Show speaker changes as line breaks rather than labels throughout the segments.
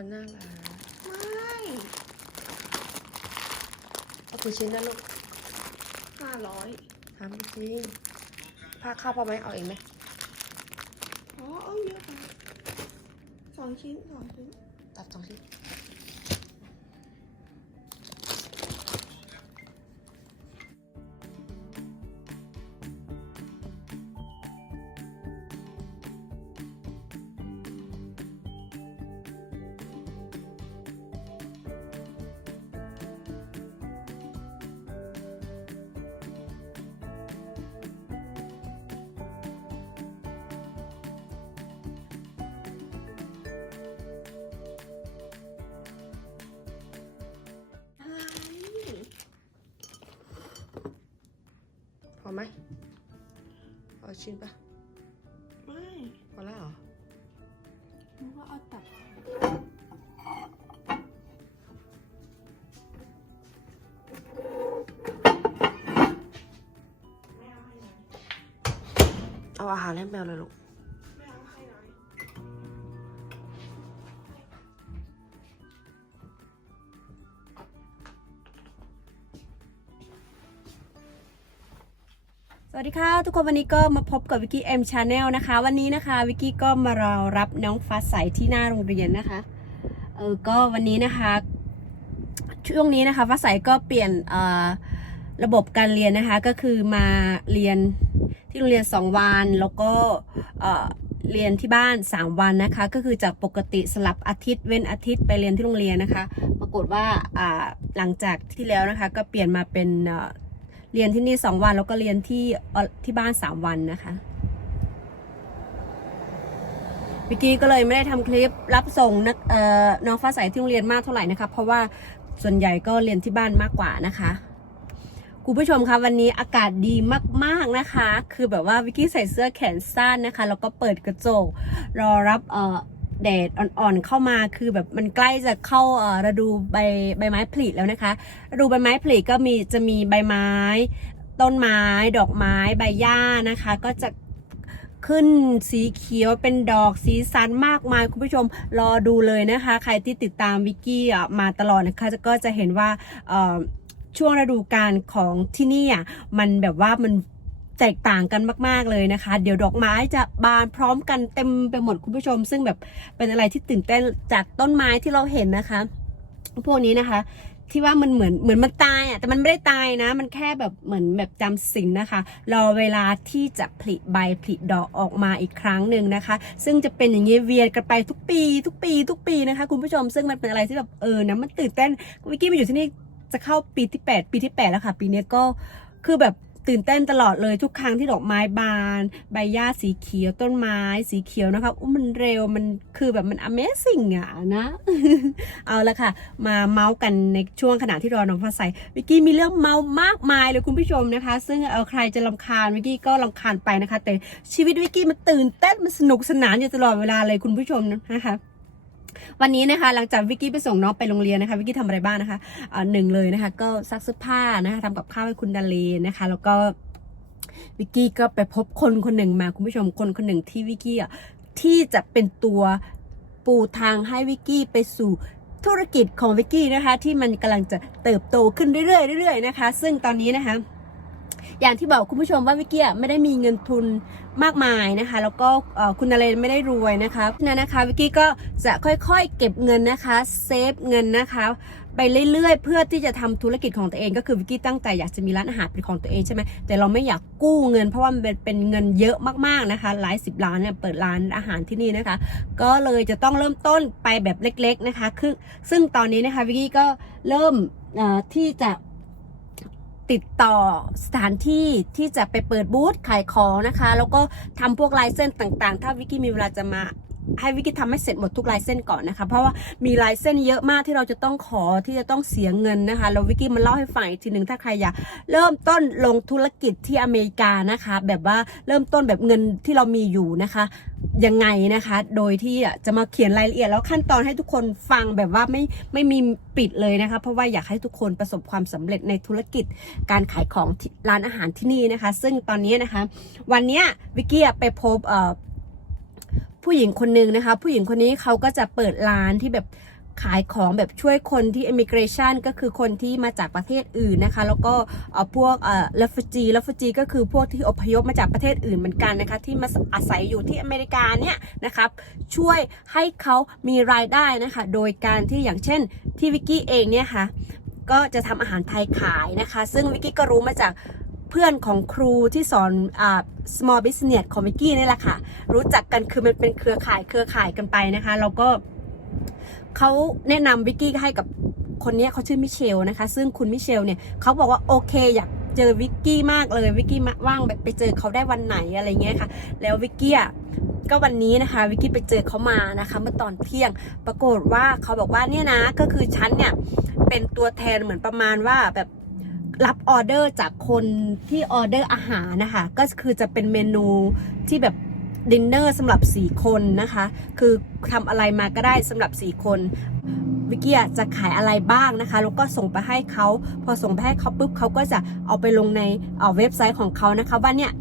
มันน่ารักไม่เอากี่ชิ้นนะลูกห้าร้อยทำจริงผ้าเข้าพอไหมเอาเองไหม
อ๋อเอาเยอะไปสองชิ้นสองชิ้น
ตัดสองชิ้น เอาชิ้นปะไม่พอแล้วเหรอ
นึกว่าเอาตัด
เอาอาหารให้แมวเลยลูก สวัสดีค่ะ ทุกคนวันนี้ก็มาพบกับวิกกี้เอ็มชาแนลนะคะ วันนี้นะคะวิกกี้ก็มารอรับน้องฟ้าใสที่หน้าโรงเรียนนะคะเออก็วันนี้นะคะ ช่วงนี้นะคะฟ้าใสก็เปลี่ยนเอ่อระบบการเรียนนะคะ ก็คือมาเรียนที่โรงเรียน 2 วัน แล้วก็เอ่อเรียนที่บ้าน 3 วันนะคะ ก็คือจากปกติสลับอาทิตย์เว้นอาทิตย์ไปเรียนที่โรงเรียนนะคะ ปรากฏว่าอ่าหลังจากที่แล้วนะคะ ก็เปลี่ยนมาเป็น เรียนที่นี่2วันแล้วก็เรียนที่ที่บ้าน3วันนะคะวิกกี้ก็เลยไม่ได้ทำคลิปรับส่งนักเอ่อน้องฟ้าใสที่โรงเรียนมากเท่าไหร่นะคะเพราะว่าส่วนใหญ่ก็เรียนที่บ้านมากกว่านะคะคุณผู้ชมคะวันนี้อากาศดีมากๆนะคะ คือแบบว่าวิกกี้ใส่เสื้อแขนสั้นนะคะแล้วก็เปิดกระจกรอรับเอ่อ แดดอ่อนๆเข้ามาคือแบบมันใกล้จะเข้าฤดูใบใบไม้ผลิแล้วนะคะฤดูใบไม้ผลิก็มีจะมีใบไม้ ต้นไม้ ดอกไม้ใบหญ้านะคะ ก็จะขึ้นสีเขียวเป็นดอกสีสันมากมายคุณผู้ชมรอดูเลยนะคะ ใครที่ติดตามวิกกี้มาตลอดนะคะก็จะเห็นว่าช่วงฤดูกาลของที่นี่อะมันแบบว่ามัน แตกต่างกันมาก ๆเลยนะคะ เดี๋ยวดอกไม้จะบานพร้อมกันเต็มไปหมดคุณผู้ชม ซึ่งแบบเป็นอะไรที่ตื่นเต้นจากต้นไม้ที่เราเห็นนะคะ พวกนี้นะคะที่ว่ามันเหมือนเหมือนมันตายอะแต่มันไม่ได้ตายนะ มันแค่แบบเหมือนแบบจำศีลนะคะรอเวลาที่จะผลิใบผลิดอกออกมาอีกครั้งหนึ่งนะคะ ซึ่งจะเป็นอย่างนี้เวียนกันไปทุกปี ทุกปี ทุกปีนะคะ คุณผู้ชมซึ่งมันเป็นอะไรที่แบบเออนะมันตื่นเต้นวิกกี้มาอยู่ที่นี่จะเข้าปีที่ 8 ปีที่ 8 แล้วค่ะ ปีนี้ก็คือแบบ ตื่นเต้นตลอดเลยทุกครั้งที่ดอกไม้บาน ใบหญ้าสีเขียวต้นไม้สีเขียวนะคะอุ้มมันเร็วมันคือแบบมัน Amazing อะนะ เอาละค่ะ มาเมาส์กันในช่วงขณะที่รอน้องฟ้าใสวิกกี้มีเรื่องเมาส์มากมายเลยคุณผู้ชมนะคะ ซึ่งเอาใครจะลำคาญวิกกี้ก็ลำคาญไปนะคะ แต่ชีวิตวิกกี้มันตื่นเต้นมันสนุกสนานอยู่ตลอดเวลาเลยคุณผู้ชมนะคะ วันนี้นะคะหลังจากวิกกี้ไปส่งน้องไปโรงเรียนนะคะวิกกี้ทำอะไรบ้างนะคะอ่าหนึ่งเลยนะคะ ก็ซักเสื้อผ้านะคะทำกับข้าวให้คุณดาเลนะคะ แล้วก็วิกกี้ก็ไปพบคนคนหนึ่งมาคุณผู้ชมคนคนหนึ่งที่วิกกี้อะที่จะเป็นตัวปูทางให้วิกกี้ไปสู่ธุรกิจของวิกกี้นะคะ ที่มันกำลังจะเติบโตขึ้นเรื่อยๆเรื่อยๆนะคะ ซึ่งตอนนี้นะคะ อย่างที่บอกคุณผู้ชมว่าวิกกี้ไม่ได้มีเงินทุนมากมายนะคะ แล้วก็คุณนาเรนไม่ได้รวยนะคะนั้นนะคะวิกกี้ก็จะค่อยๆ เก็บเงินนะคะเซฟเงินนะคะไปเรื่อยๆ เพื่อที่จะทำธุรกิจของตัวเอง ก็คือวิกกี้ตั้งใจอยากจะมีร้านอาหารเป็นของตัวเองใช่ไหมแต่เราไม่อยากกู้เงิน เพราะว่ามันเป็นเงินเยอะมากๆนะคะ หลายสิบล้านเนี่ยเปิดร้านอาหารที่นี่นะคะ ก็เลยจะต้องเริ่มต้นไปแบบเล็ก ๆนะคะคือซึ่งตอนนี้นะคะวิกกี้ก็เริ่มที่จะ ติดต่อสถานที่ที่จะไปเปิดบูธขายของนะคะ แล้วก็ทำพวกลายเส้นต่างๆ ถ้าวิกกี้มีเวลาจะมา ให้วิกกี้ทำให้เสร็จหมดทุกลายเส้นก่อนนะคะ เพราะว่ามีลายเส้นเยอะมากที่เราจะต้องขอที่จะต้องเสียเงินนะคะแล้ววิกกี้มาเล่าให้ฟังอีกทีหนึ่งถ้าใครอยากเริ่มต้นลงธุรกิจที่อเมริกานะคะ แบบว่าเริ่มต้นแบบเงินที่เรามีอยู่นะคะยังไงนะคะ โดยที่จะมาเขียนรายละเอียดแล้วขั้นตอนให้ทุกคนฟังแบบว่าไม่ไม่มีปิดเลยนะคะ เพราะว่าอยากให้ทุกคนประสบความสำเร็จในธุรกิจการขายของร้านอาหารที่นี่นะคะ ซึ่งตอนนี้นะคะ วันนี้วิกกี้ไปพบ ผู้หญิงคนหนึ่งนะคะ ผู้หญิงคนนี้เขาก็จะเปิดร้านที่แบบขายของแบบช่วยคนที่ immigration ก็คือคนที่มาจากประเทศอื่นนะคะ แล้วก็เออพวกเอ่อ refugee refugee ก็คือพวกที่อพยพมาจากประเทศอื่นเหมือนกันนะคะ ที่มาอาศัยอยู่ที่อเมริกาเนี่ยนะครับช่วยให้เขามีรายได้นะคะ โดยการที่อย่างเช่นที่วิกกี้เองเนี่ยค่ะก็จะทำอาหารไทยขายนะคะ ซึ่งวิกกี้ก็รู้มาจาก เพื่อนของครูที่สอนอ่า small business ของวิกกี้นี่แหละค่ะ รู้จักกันคือมันเป็นเครือข่ายเครือข่ายกันไปนะคะแล้วก็เขาแนะนำวิกกี้ให้กับคนนี้เขาชื่อมิเชลนะคะ ซึ่งคุณมิเชลเนี่ยเขาบอกว่าโอเคอยากเจอวิกกี้มากเลยวิกกี้ว่างแบบไปเจอเขาได้วันไหนอะไรเงี้ยค่ะ แล้ววิกกี้อะก็วันนี้นะคะวิกกี้ไปเจอเขามานะคะเมื่อตอนเที่ยง ปรากฏว่าเขาบอกว่าเนี่ยนะก็คือฉันเนี่ยเป็นตัวแทนเหมือนประมาณว่าแบบ รับออเดอร์จากคนที่ออเดอร์อาหารนะคะ ก็คือจะเป็นเมนูที่แบบดินเนอร์สำหรับ 4 คนนะคะ คือทำอะไรมาก็ได้สำหรับ 4 คนวิกกี้จะขายอะไรบ้างนะคะ แล้วก็ส่งไปให้เขา พอส่งไปให้เขาปุ๊บเขาก็จะเอาไปลงในเเว็บไซต์ของเขานะคะว่าเนี่ย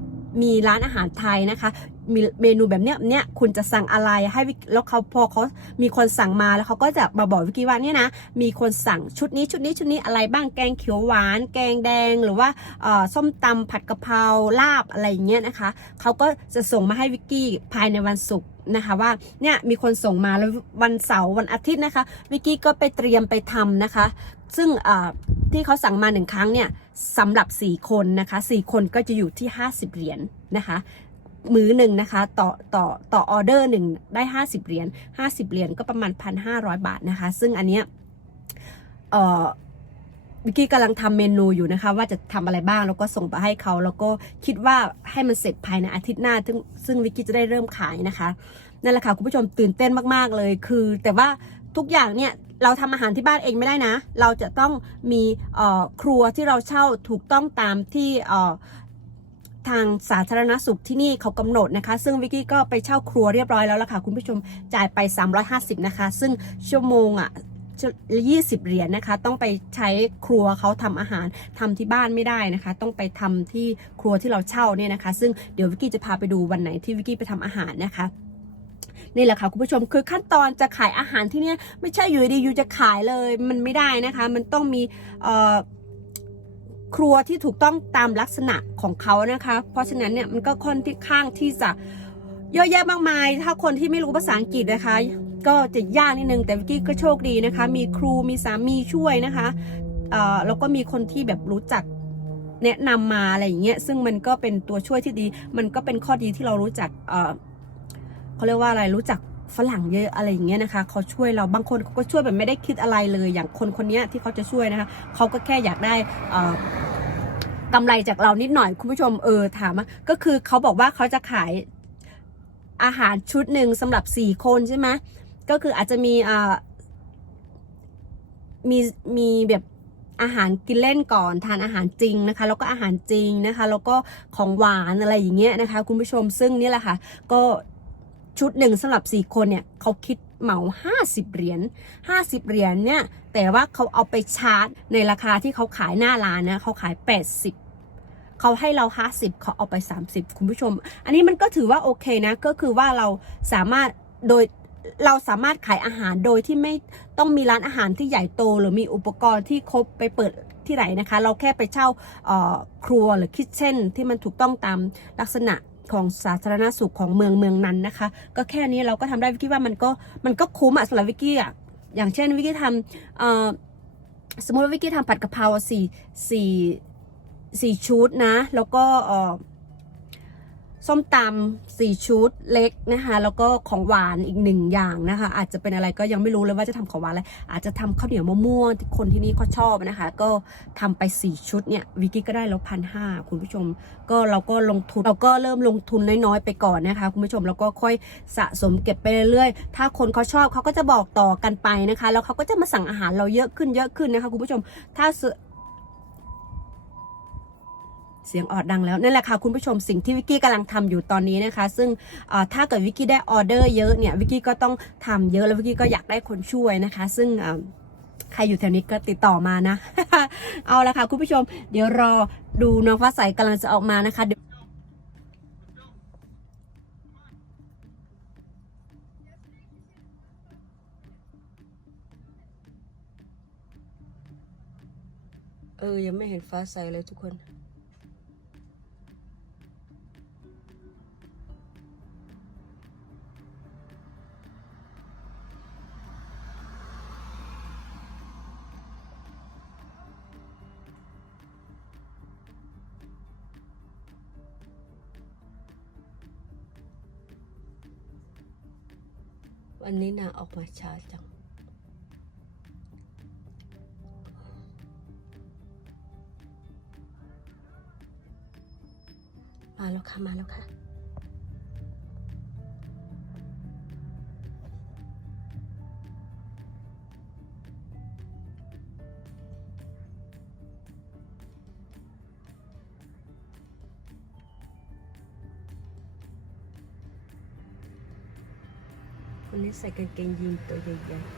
มีร้านอาหารไทยนะคะ มีเมนูแบบเนี้ยเนี่ยคุณจะสั่งอะไรให้วิกแล้วเขาพอเขามีคนสั่งมาแล้วเขาก็จะมาบอกวิกกี้ว่าเนี่ยนะ มีคนสั่งชุดนี้ชุดนี้ชุดนี้อะไรบ้างแกงเขียวหวาน แกงแดงหรือว่าอ่อส้มตำผัดกะเพราลาบอะไรอย่างเงี้ยนะคะเขาก็จะส่งมาให้วิกกี้ภายในวันศุกร์นะคะว่าเนี่ยมีคนส่งมาแล้ววันเสาร์วันอาทิตย์นะคะวิกกี้ก็ไปเตรียมไปทำนะคะ ซึ่งที่เขาสั่งมาหนึ่งครั้งเนี่ยสำหรับ 4 คนนะคะ4คนก็จะอยู่ที่ 50 เหรียญนะคะมื้อหนึ่งนะคะต่อต่อต่อออเดอร์หนึ่งได้ 50 เหรียญ50 เหรียญก็ประมาณ 1,500 บาทนะคะ ซึ่งอันเนี้ยเอ่อวิกกี้กำลังทำเมนูอยู่นะคะ ว่าจะทำอะไรบ้างแล้วก็ส่งไปให้เขา แล้วก็คิดว่าให้มันเสร็จภายในอาทิตย์หน้า ซึ่งซึ่งวิกกี้จะได้เริ่มขายนะคะนั่นแหละค่ะคุณผู้ชมตื่นเต้นมากๆเลยคือ แต่ว่า ทุกอย่างเนี่ยเราทำอาหารที่บ้านเองไม่ได้นะ เราจะต้องมีครัวที่เราเช่าถูกต้องตามที่ทางสาธารณสุขที่นี่เขากำหนดนะคะ ซึ่งวิกกี้ก็ไปเช่าครัวเรียบร้อยแล้วล่ะค่ะคุณผู้ชมจ่ายไป 350 นะคะ ซึ่งชั่วโมงอะ20เหรียญนะคะ ต้องไปใช้ครัวเขาทำอาหารทำที่บ้านไม่ได้นะคะ ต้องไปทำที่ครัวที่เราเช่าเนี่ยนะคะ ซึ่งเดี๋ยววิกกี้จะพาไปดูวันไหนที่วิกกี้ไปทำอาหารนะคะ นี่แหละค่ะคุณผู้ชมคือขั้นตอนจะขายอาหารที่เนี่ยไม่ใช่อยู่ดีอยู่จะขายเลยมันไม่ได้นะคะ มันต้องมีครัวที่ถูกต้องตามลักษณะของเขานะคะ เพราะฉะนั้นเนี่ยมันก็ค่อนข้างที่จะเยอะแยะมากมาย ถ้าคนที่ไม่รู้ภาษาอังกฤษนะคะ ก็จะยากนิดนึงแต่วิกกี้ก็โชคดีนะคะ มีครูมีสามีช่วยนะคะแล้วก็มีคนที่แบบรู้จักแนะนำมาอะไรอย่างเงี้ยซึ่งมันก็เป็นตัวช่วยที่ดี มันก็เป็นข้อดีที่เรารู้จัก เขาเรียกว่าอะไรรู้จักฝรั่งเยอะอะไรอย่างเงี้ยนะคะเขาช่วยเราบางคนเขาก็ช่วยแบบไม่ได้คิดอะไรเลย อย่างคนคนนี้ที่เขาจะช่วยนะคะเขาก็แค่อยากได้กำไรจากเรานิดหน่อยคุณผู้ชมเออถามว่าก็คือเขาบอกว่าเขาจะขายอาหารชุดหนึ่งสำหรับสี่คนใช่ไหมก็คืออาจจะมีอ่ามีมีแบบอาหารกินเล่นก่อนทานอาหารจริงนะคะ แล้วก็อาหารจริงนะคะ แล้วก็ของหวานอะไรอย่างเงี้ยนะคะ คุณผู้ชมซึ่งนี่แหละค่ะก็ ชุดหนึ่งสำหรับสี่คนเนี่ยเขาคิดเหมา 50 เหรียญ 50 เหรียญเนี่ย แต่ว่าเขาเอาไปชาร์จในราคาที่เขาขายหน้าร้านนะเขาขาย 80เขาให้เรา 50เขาเอาไป 30 คุณผู้ชม อันนี้มันก็ถือว่าโอเคนะ ก็คือว่าเราสามารถโดยเราสามารถขายอาหารโดยที่ไม่ต้องมีร้านอาหารที่ใหญ่โต หรือมีอุปกรณ์ที่ครบไปเปิดที่ไหนนะคะ เราแค่ไปเช่าครัวหรือคิทเช่นที่มันถูกต้องตามลักษณะ ของสาธารณสุขของเมืองเมืองนั้นนะคะ ก็แค่นี้เราก็ทำได้วิกกี้ว่ามันก็มันก็คุ้มอะสำหรับวิกกี้อะอย่างเช่นวิกกี้ทำสมมติว่าวิกกี้ทำผัดกะเพราสี่สี่สี่ชุดนะ แล้วก็ ส้มตำสี่ชุดเล็กนะคะ แล้วก็ของหวานอีกหนึ่งอย่างนะคะ อาจจะเป็นอะไรก็ยังไม่รู้เลยว่าจะทำของหวานอะไรอาจจะทำข้าวเหนียวมะม่วงที่คนที่นี่เขาชอบนะคะ ก็ทำไปสี่ชุดเนี่ยวิกกี้ก็ได้แล้วพันห้าคุณผู้ชม ก็เราก็ลงทุนเราก็เริ่มลงทุนน้อยๆไปก่อนนะคะ คุณผู้ชมแล้วก็ค่อยสะสมเก็บไปเรื่อยๆถ้าคนเขาชอบเขาก็จะบอกต่อกันไปนะคะ แล้วเขาก็จะมาสั่งอาหารเราเยอะขึ้นเยอะขึ้นนะคะ คุณผู้ชมถ้า เสียงออดดังแล้วนั่นแหละค่ะคุณผู้ชมสิ่งที่วิกกี้กำลังทำอยู่ตอนนี้นะคะ ซึ่งถ้าเกิดวิกกี้ได้ออเดอร์เยอะเนี่ยวิกกี้ก็ต้องทำเยอะแล้ววิกกี้ก็อยากได้คนช่วยนะคะ ซึ่งใครอยู่แถวนี้ก็ติดต่อมานะ เอาละค่ะคุณผู้ชม เดี๋ยวรอดูน้องฟ้าใสกำลังจะออกมานะคะเออ ยังไม่เห็นฟ้าใสเลยทุกคน วันนี้นางออกมาช้าจัง มาแล้วค่ะ มาแล้วค่ะ วันนี้ใส่กางเกงยีนตัวใหญ่ๆ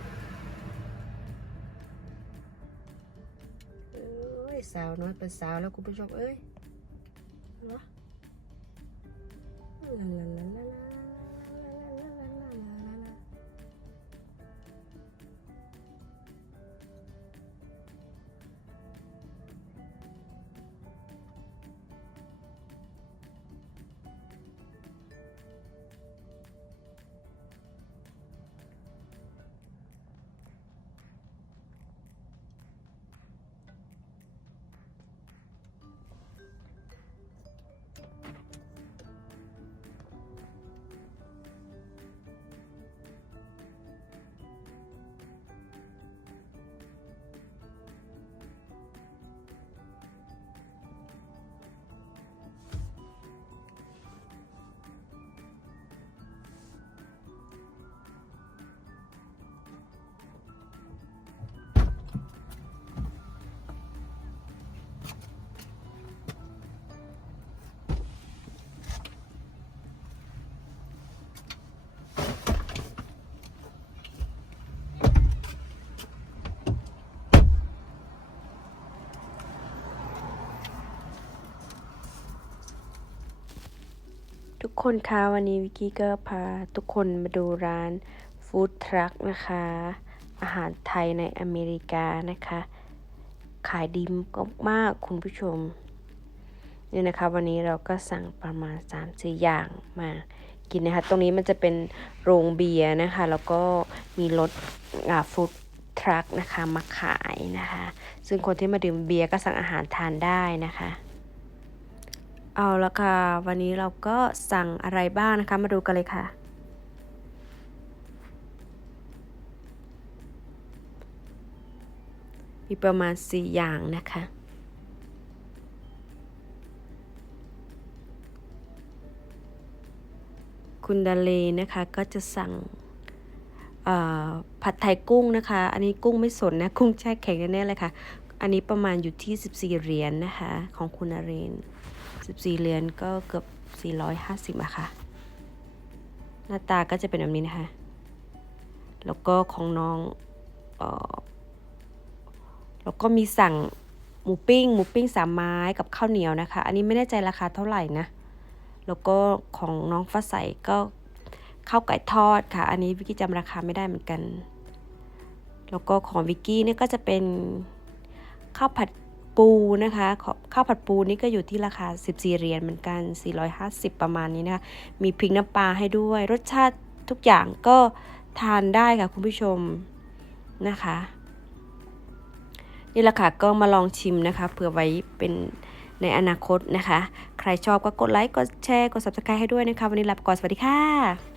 เอ้ยสาวน้อยเป็นสาวแล้วคุณผู้ชมเอ้ยเหรอลาลาลาลา คนคะวันนี้วิกกี้ก็พาทุกคนมาดูร้านฟู้ดทรัคนะคะ อาหารไทยในอเมริกานะคะ ขายดีมากคุณผู้ชมนี่นะคะ วันนี้เราก็สั่งประมาณ3 4อย่างมากินนะคะ ตรงนี้มันจะเป็นโรงเบียร์นะคะ แล้วก็มีรถฟู้ดทรัคนะคะมาขายนะคะ ซึ่งคนที่มาดื่มเบียร์ก็สั่งอาหารทานได้นะคะ เอาละค่ะ วันนี้เราก็สั่งอะไรบ้างนะคะ มาดูกันเลยค่ะ มีประมาณ 4 อย่างนะคะ คุณดาเลนะคะก็จะสั่งผัดไทยกุ้งนะคะ อันนี้กุ้งไม่สนนะ กุ้งแช่แข็งแน่ๆเลยค่ะ อันนี้ประมาณอยู่ที่ 14 เหรียญนนะคะ ของคุณนาเรน14 เหรียญก็เกือบ 450อะค่ะ หน้าตาก็จะเป็นแบบนี้นะคะ แล้วก็ของน้องออแล้วก็มีสั่งหมูปิ้ง หมูปิ้งสามไม้กับข้าวเหนียวนะคะ อันนี้ไม่แน่ใจราคาเท่าไหร่นะ แล้วก็ของน้องฟ้าใสก็ข้าวไก่ทอดค่ะ อันนี้วิกกี้จำราคาไม่ได้เหมือนกัน แล้วก็ของวิกกี้เนี่ยก็จะเป็น ข้าวผัดปูนะคะข้าวผัดปูนี่ก็อยู่ที่ราคา 14 เหรียญเหมือนกัน 450 ประมาณนี้นะคะ มีพริกน้ำปลาให้ด้วย รสชาติทุกอย่างก็ทานได้ค่ะคุณผู้ชมนะคะนี่แหละค่ะก็มาลองชิมนะคะเผื่อไว้เป็นในอนาคตนะคะ ใครชอบก็กดไลค์กดแชร์กด subscribe ให้ด้วยนะคะ วันนี้ลาไปก่อนสวัสดีค่ะ